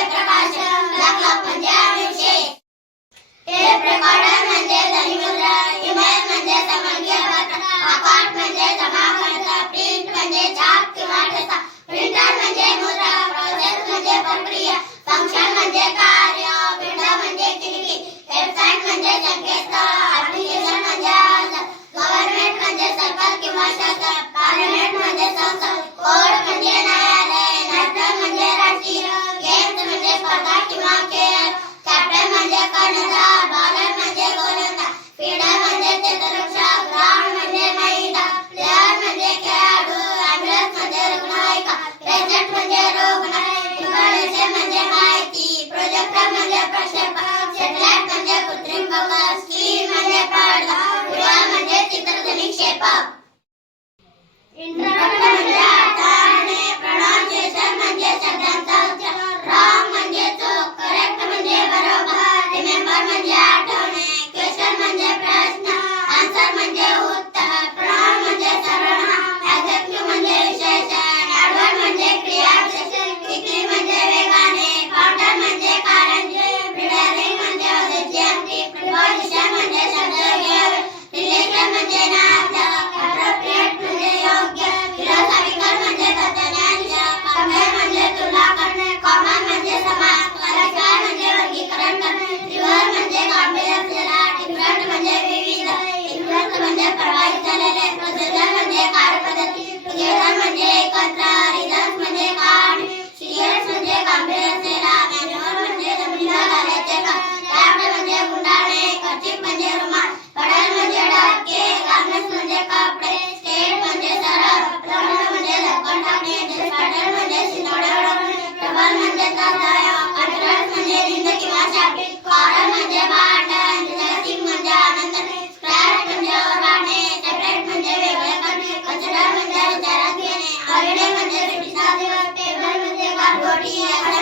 സൂര്യപ്രകാശം प्रेझेंट म्हणजे रोग म्हणजे माहिती. प्रोजेक्ट म्हणजे प्रक्षेपण minha